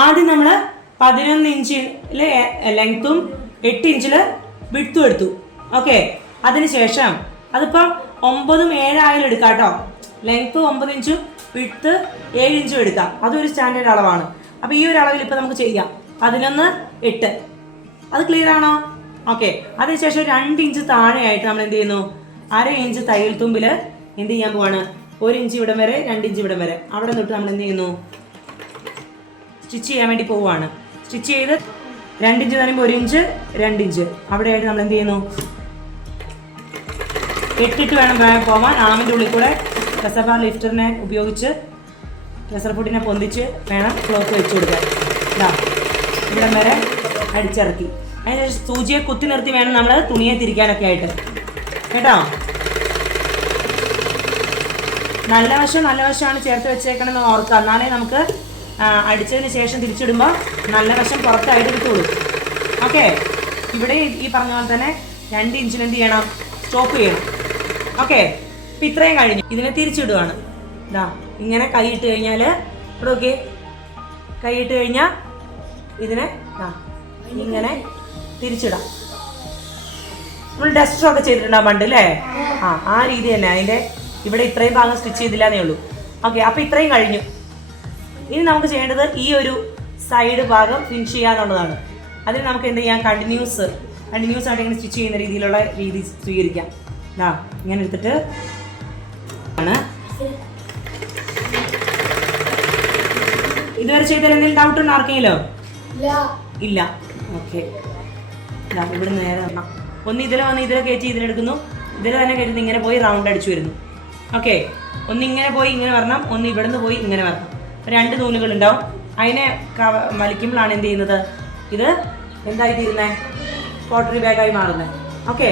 ആദ്യം നമ്മൾ 11 ഇഞ്ചിൽ ലെങ്ത്തും 8 ഇഞ്ചിൽ വിഡ്ത്തും എടുത്തു. ഓക്കെ, അതിനുശേഷം അതിപ്പോൾ 9ഉം 7 ആയാലും എടുക്കാം കേട്ടോ. ലെങ്ത്ത് 9 ഇഞ്ചും വിഡ്ത്ത് 7 ഇഞ്ചും എടുക്കാം. അതൊരു സ്റ്റാൻഡേർഡ് അളവാണ്. അപ്പോൾ ഈ ഒരു അളവിൽ ഇപ്പോൾ നമുക്ക് ചെയ്യാം 11, 8. അത് ക്ലിയർ ആണോ? ഓക്കെ, അതിനുശേഷം 2 ഇഞ്ച് താഴെയായിട്ട് നമ്മൾ എന്ത് ചെയ്യുന്നു, 1/2 ഇഞ്ച് തയ്യൽ തുമ്പിൽ എന്ത് ചെയ്യാൻ പോവാണ്, 1 ഇഞ്ച് ഇവിടം വരെ, 2 ഇഞ്ച് ഇവിടം വരെ, അവിടെ തൊട്ട് നമ്മൾ എന്ത് ചെയ്യുന്നു, സ്റ്റിച്ച് ചെയ്യാൻ വേണ്ടി പോവുകയാണ്. സ്റ്റിച്ച് ചെയ്ത് 2 ഇഞ്ച് തരുമ്പോൾ 1 ഇഞ്ച്, 2 ഇഞ്ച് അവിടെയായിട്ട് നമ്മൾ എന്ത് ചെയ്യുന്നു, ഇട്ടിട്ട് വേണം പോകാൻ. ആമിൻ്റെ ഉള്ളിൽ കൂടെ പ്രസർ ബാർ ലിഫ്റ്ററിനെ ഉപയോഗിച്ച് പ്രസർ ഫുഡിനെ പൊന്തിച്ച് വേണം ക്ലോത്ത് വെച്ച് കൊടുക്കാൻ. ഇതാ ഇവിടം വരെ അടിച്ചിറക്കി. അതിനുശേഷം സൂചിയെ കുത്തി നിർത്തി വേണം നമ്മൾ തുണിയെ തിരിക്കാനൊക്കെ ആയിട്ട് കേട്ടോ. നല്ല വശമാണ് ചേർത്ത് വെച്ചേക്കണമെന്ന് ഓർക്കുക. എന്നാലേ നമുക്ക് അടിച്ചതിന് ശേഷം തിരിച്ചിടുമ്പോൾ നല്ല വശം പുറത്തായിട്ട് കിട്ടുള്ളൂ. ഓക്കെ, ഇവിടെ ഈ പറഞ്ഞ പോലെ തന്നെ 2 ഇഞ്ചിന് എന്ത് ചെയ്യണം, സ്റ്റോപ്പ് ചെയ്യണം. ഓക്കെ, ഇപ്പം ഇത്രയും കഴിഞ്ഞു. ഇതിനെ തിരിച്ചിടുകയാണ്. ഇതാ ഇങ്ങനെ കൈയിട്ട് കഴിഞ്ഞാൽ ഇവിടെ ഓക്കെ, കൈയിട്ട് കഴിഞ്ഞാൽ ഇതിനെ ഇങ്ങനെ തിരിച്ചിടാം. നമ്മൾ ഡസ്റ്ററൊക്കെ ചെയ്തിട്ടുണ്ടാകും പണ്ട് അല്ലേ? ആ രീതി തന്നെ. അതിൻ്റെ ഇവിടെ ഇത്രയും ഭാഗം സ്റ്റിച്ച് ചെയ്തില്ലാന്നേ ഉള്ളൂ. ഓക്കെ, അപ്പോൾ ഇത്രയും കഴിഞ്ഞു. ഇനി നമുക്ക് ചെയ്യേണ്ടത് ഈ ഒരു സൈഡ് ഭാഗം ഫിനിഷ് ചെയ്യാന്നുള്ളതാണ്. അതിന് നമുക്ക് എന്ത് ചെയ്യാം, കണ്ടിന്യൂസ് ആയിട്ട് ഇങ്ങനെ സ്റ്റിച്ച് ചെയ്യുന്ന രീതിയിലുള്ള രീതി സ്വീകരിക്കാം. ഇങ്ങനെ എടുത്തിട്ട് ആണ് ഇതുവരെ ചെയ്തതിൽ എന്തെങ്കിലും ഡൗട്ട് ഉണ്ടോ ആർക്കെങ്കിലും? ഇല്ല. ഓക്കെ, ഇവിടെ നേരെ വരണം. ഒന്ന് ഇതിലെ വന്ന് ഇതിലെ കയറ്റി ഇതിലെടുക്കുന്നു, ഇതിലെ തന്നെ കയറ്റുന്നു, ഇങ്ങനെ പോയി റൗണ്ട് അടിച്ചു വരുന്നു. ഓക്കെ, ഒന്നിങ്ങനെ പോയി ഇങ്ങനെ വരണം, ഒന്ന് ഇവിടുന്ന് പോയി ഇങ്ങനെ വരണം. 2 നൂലുകൾ ഉണ്ടാവും. അതിനെ വലിക്കുമ്പോഴാണ് എന്ത് ചെയ്യുന്നത്, ഇത് എന്തായി തീരുന്നത്, പോട്ടറി ബാഗായി മാറുന്നത്. ഓക്കെ,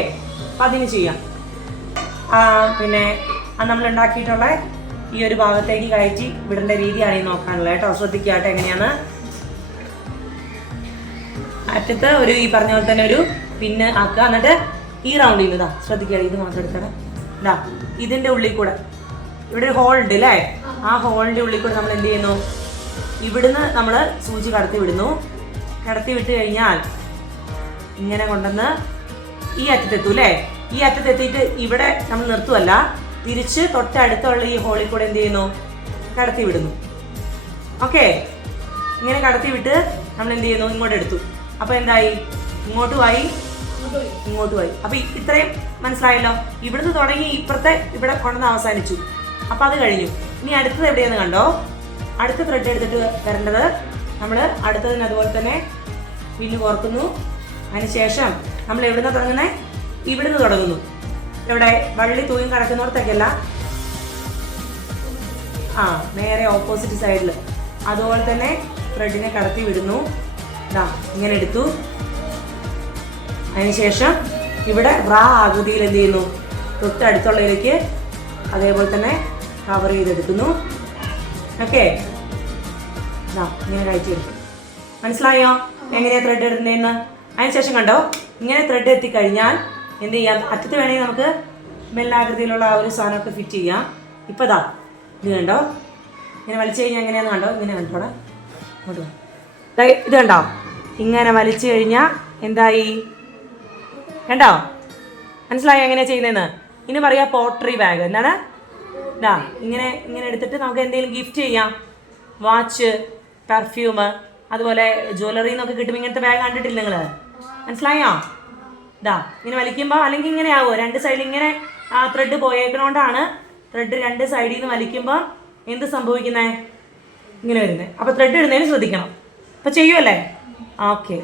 അപ്പം അതിന് ചെയ്യാം. പിന്നെ നമ്മൾ ഉണ്ടാക്കിയിട്ടുള്ള ഈ ഒരു ഭാഗത്തേക്ക് കയറ്റി വിടേണ്ട രീതിയാണ് ഈ നോക്കാനുള്ളത് കേട്ടോ. ശ്രദ്ധിക്കാട്ടെ എങ്ങനെയാണ്. അറ്റത്ത് ഒരു ഈ പറഞ്ഞ പോലെ തന്നെ ഒരു പിന്ന് ആക്കുക. എന്നിട്ട് ഈ റൗണ്ടിൽ നിന്ന് ശ്രദ്ധിക്കുക, ഇത് മാത്രം എടുത്തണം. ഇതിൻ്റെ ഉള്ളിൽ കൂടെ ഇവിടെ ഒരു ഹോൾ ഉണ്ട് അല്ലേ? ആ ഹോളിൻ്റെ ഉള്ളിൽ കൂടെ നമ്മൾ എന്ത് ചെയ്യുന്നു, ഇവിടുന്ന് നമ്മൾ സൂചി കടത്തി വിടുന്നു. കടത്തി വിട്ട് കഴിഞ്ഞാൽ ഇങ്ങനെ കൊണ്ടുവന്ന് ഈ അറ്റത്തെത്തും അല്ലേ? ഈ അറ്റത്തെത്തിയിട്ട് ഇവിടെ നമ്മൾ നിർത്തുമല്ല, തിരിച്ച് തൊട്ടടുത്തുള്ള ഈ ഹോളിൽ കൂടെ എന്ത് ചെയ്യുന്നു, കടത്തി വിടുന്നു. ഓക്കെ, ഇങ്ങനെ കടത്തി വിട്ട് നമ്മൾ എന്ത് ചെയ്യുന്നു, ഇങ്ങോട്ട് എടുത്തു. അപ്പോൾ എന്തായി, ഇങ്ങോട്ടുമായി. അപ്പോൾ ഇത്രയും മനസ്സിലായല്ലോ. ഇവിടുന്ന് തുടങ്ങി ഇപ്പുറത്തെ ഇവിടെ കൊണ്ടുവന്ന് അവസാനിച്ചു. അപ്പോൾ അത് കഴിഞ്ഞു. ഇനി അടുത്തത് എവിടെയെന്ന് കണ്ടോ? അടുത്ത ത്രെഡ് എടുത്തിട്ട് വരേണ്ടത് നമ്മൾ അടുത്തതിന് അതുപോലെ തന്നെ പിന്ന് കോർക്കുന്നു. അതിനുശേഷം നമ്മൾ എവിടുന്ന് തുടങ്ങുന്നത്, ഇവിടുന്ന് തുടങ്ങുന്നു. ഇവിടെ വള്ളി തൂങ്ങി കിടക്കുന്നിടത്തേക്കല്ല, നേരെ ഓപ്പോസിറ്റ് സൈഡിൽ. അതുപോലെ തന്നെ ത്രെഡിനെ കടത്തി വിടുന്നു. ഇങ്ങനെ എടുത്തു. അതിനുശേഷം ഇവിടെ ബ്രാ ആകൃതിയിൽ എന്ത് ചെയ്യുന്നു, തൊട്ടടുത്തുള്ളതിലേക്ക് അതേപോലെ തന്നെ കവർ ചെയ്തെടുക്കുന്നു. ഓക്കെ, ഇങ്ങനെ കഴിച്ചെടുക്കും. മനസ്സിലായോ എങ്ങനെയാണ് ത്രെഡ് ഇടുന്നതെന്ന്? അതിനുശേഷം കണ്ടോ, ഇങ്ങനെ ത്രെഡ് എത്തിക്കഴിഞ്ഞാൽ എന്ത് ചെയ്യാം, അറ്റത്ത് വേണമെങ്കിൽ നമുക്ക് ബെല്ലാകൃതിയിലുള്ള ആ ഒരു സാധനമൊക്കെ ഫിറ്റ് ചെയ്യാം. ഇപ്പോൾ ഇത് കണ്ടോ, ഇങ്ങനെ വലിച്ചു കഴിഞ്ഞാൽ എങ്ങനെയാണെന്ന് കണ്ടോ, ഇങ്ങനെ കണ്ടോടെ ഇങ്ങോട്ട് ഇത് കണ്ടോ, ഇങ്ങനെ വലിച്ചു കഴിഞ്ഞാൽ എന്തായി കണ്ടോ? മനസ്സിലായോ എങ്ങനെയാണ് ചെയ്യുന്നതെന്ന്? ഇനി പറയാം പോട്ടറി ബാഗ്. എന്താണ്? ഇങ്ങനെ എടുത്തിട്ട് നമുക്ക് എന്തെങ്കിലും ഗിഫ്റ്റ് ചെയ്യാം. വാച്ച്, പെർഫ്യൂം, അതുപോലെ ജ്വല്ലറി എന്നൊക്കെ കിട്ടും. ഇങ്ങനത്തെ ബാഗ് കണ്ടിട്ടില്ല നിങ്ങൾ? മനസ്സിലായോ? ഇങ്ങനെ വലിക്കുമ്പോൾ അല്ലെങ്കിൽ ഇങ്ങനെ ആവുമോ, 2 സൈഡിൽ ഇങ്ങനെ ത്രെഡ് പോയേക്കണോണ്ടാണ് ത്രെഡ് 2 സൈഡിൽ നിന്ന് വലിക്കുമ്പോൾ എന്ത് സംഭവിക്കുന്നത്, ഇങ്ങനെ വരുന്നത്. അപ്പോൾ ത്രെഡ് ഇടുന്നതിന് ശ്രദ്ധിക്കണം. അപ്പോൾ ചെയ്യുമല്ലേ? ഓക്കെ.